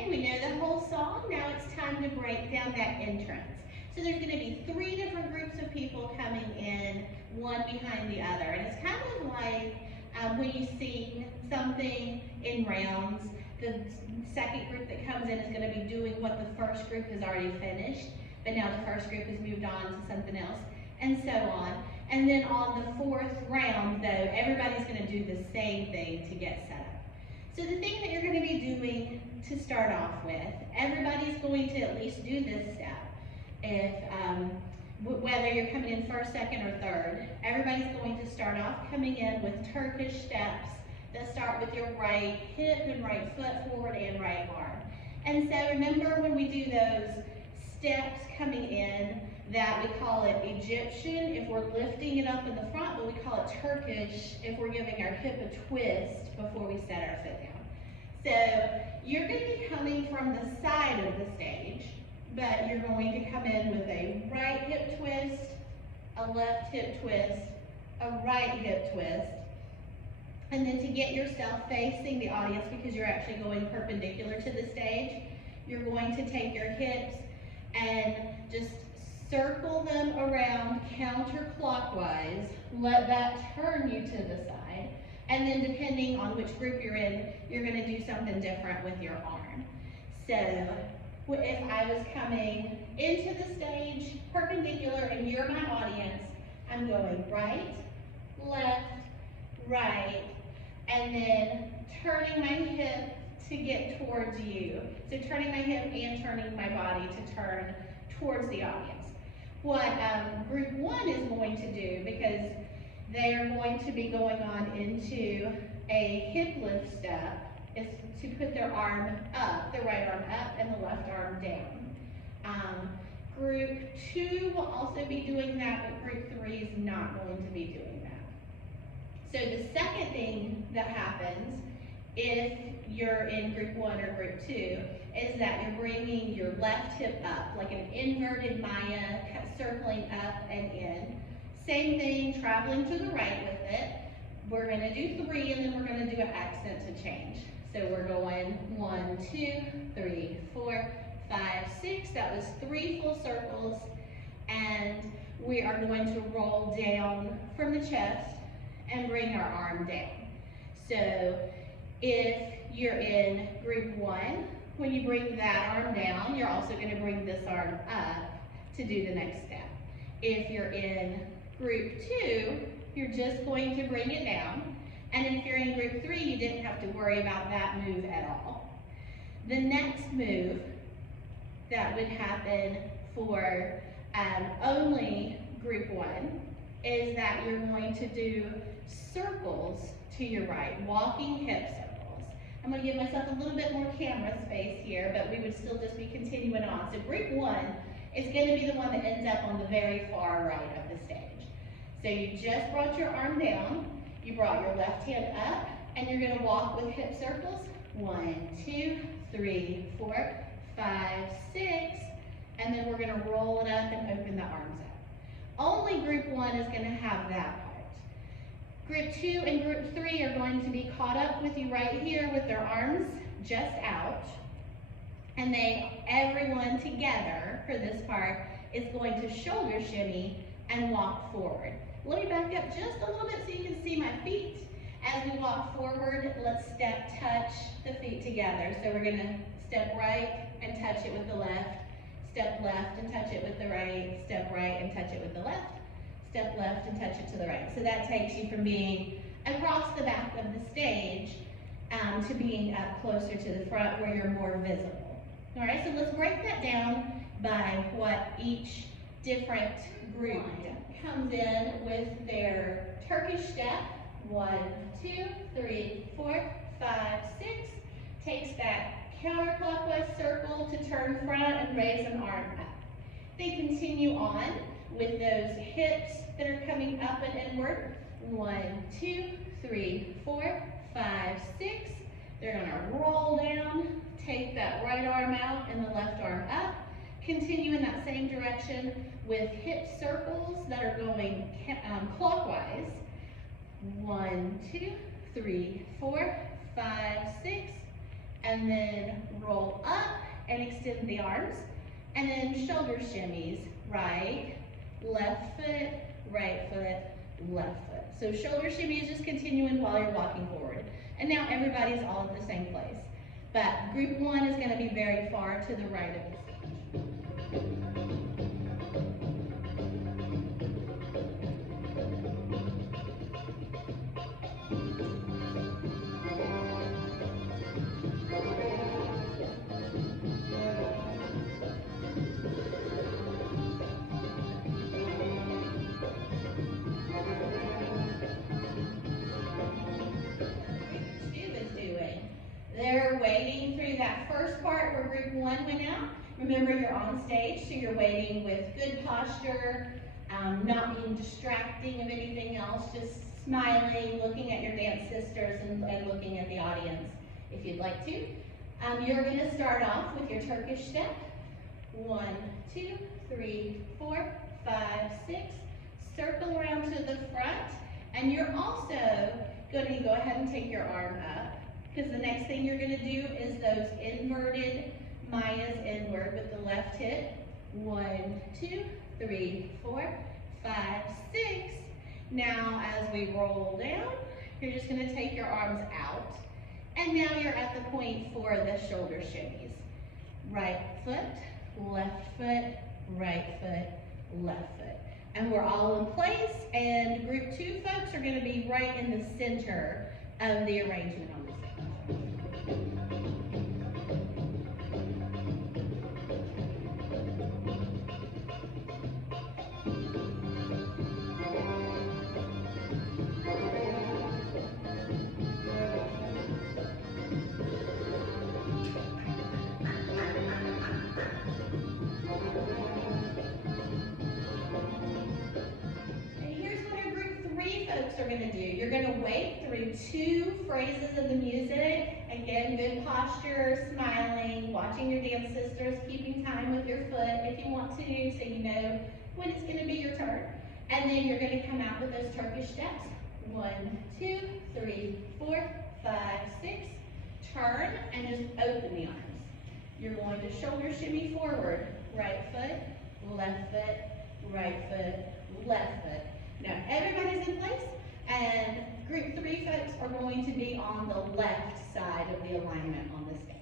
Okay, we know the whole song. Now it's time to break down that entrance. So there's going to be 3 different groups of people coming in, one behind the other. And it's kind of like when you sing something in rounds, the second group that comes in is going to be doing what the first group has already finished, but now the first group has moved on to something else, and so on. And then on the 4th round, though, everybody's going to do the same thing to get set up. So the thing that you're going to be doing to start off with, everybody's going to at least do this step. If whether you're coming in first, second, or third, everybody's going to start off coming in with Turkish steps that start with your right hip and right foot forward and right arm. And so remember when we do those steps coming in that we call it Egyptian if we're lifting it up in the front, but we call it Turkish if we're giving our hip a twist before we set our foot down. So you're going to be coming from the side of the stage, but you're going to come in with a right hip twist, a left hip twist, a right hip twist, and then to get yourself facing the audience because you're actually going perpendicular to the stage, you're going to take your hips and just circle them around counterclockwise, let that turn you to the side, and then depending on which group you're in, you're going to do something different with your arm. So if I was coming into the stage perpendicular and you're my audience, I'm going right, left, right, and then turning my hip to get towards you. So turning my hip and turning my body to turn towards the audience. What group 1 is going to do, because they are going to be going on into a hip lift step, is to put their arm up, the right arm up and the left arm down. Group 2 will also be doing that, but group 3 is not going to be doing that. So the second thing that happens if you're in group 1 or group 2 is that you're bringing your left hip up, like an inverted Maya, circling up and in. Same thing, traveling to the right with it. We're going to do 3 and then we're going to do an accent to change. So we're going 1, 2, 3, 4, 5, 6. That was 3 full circles. And we are going to roll down from the chest and bring our arm down. So if you're in group 1, when you bring that arm down, you're also going to bring this arm up to do the next step. If you're in group 2, you're just going to bring it down. And if you're in group 3, you didn't have to worry about that move at all. The next move that would happen for only group 1 is that you're going to do circles to your right, walking hip circles. I'm going to give myself a little bit more camera space here, but we would still just be continuing on. So group 1 is going to be the one that ends up on the very far right of the stage. So you just brought your arm down, you brought your left hand up, and you're going to walk with hip circles. 1, 2, 3, 4, 5, 6, and then we're going to roll it up and open the arms up. Only group 1 is going to have that part. Group 2 and group 3 are going to be caught up with you right here with their arms just out. And everyone together for this part is going to shoulder shimmy and walk forward. Let me back up just a little bit so you can see my feet. As we walk forward, let's step touch the feet together. So we're going to step right and touch it with the left, step left and touch it with the right, step right and touch it with the left, step left and touch it to the right. So that takes you from being across the back of the stage to being up closer to the front where you're more visible. All right, so let's break that down by what each different group comes in with their Turkish step. 1, 2, 3, 4, 5, 6. Takes that counterclockwise circle to turn front and raise an arm up. They continue on with those hips that are coming up and inward. 1, 2, 3, 4, 5, 6. They're going to roll down, take that right arm out and the left arm up. Continue in that same direction with hip circles that are going clockwise. 1, 2, 3, 4, 5, 6. and then roll up and extend the arms, and then shoulder shimmies, right, left foot, right foot, left foot. So shoulder shimmy is just continuing while you're walking forward. And now everybody's all at the same place. But group one is going to be very far to the right of the stage. They're waiting through that first part where group one went out. Remember, you're on stage, so you're waiting with good posture, not being distracting of anything else, just smiling, looking at your dance sisters and looking at the audience if you'd like to. You're going to start off with your Turkish step. 1, 2, 3, 4, 5, 6. Circle around to the front, and you're also going to go ahead and take your arm up, because the next thing you're going to do is those inverted Mayas inward with the left hip. 1, 2, 3, 4, 5, 6. Now as we roll down, you're just going to take your arms out. And now you're at the point for the shoulder shimmies. Right foot, left foot, right foot, left foot. And we're all in place, and group two folks are going to be right in the center of the arrangement on the stage. Are going to do. You're going to wait through 2 phrases of the music. Again, good posture, smiling, watching your dance sisters, keeping time with your foot if you want to, so you know when it's going to be your turn. And then you're going to come out with those Turkish steps. 1, 2, 3, 4, 5, 6. Turn and just open the arms. You're going to shoulder shimmy forward. Right foot, left foot, right foot, left foot. Now everybody's in place, and group 3 folks are going to be on the left side of the alignment on the stage.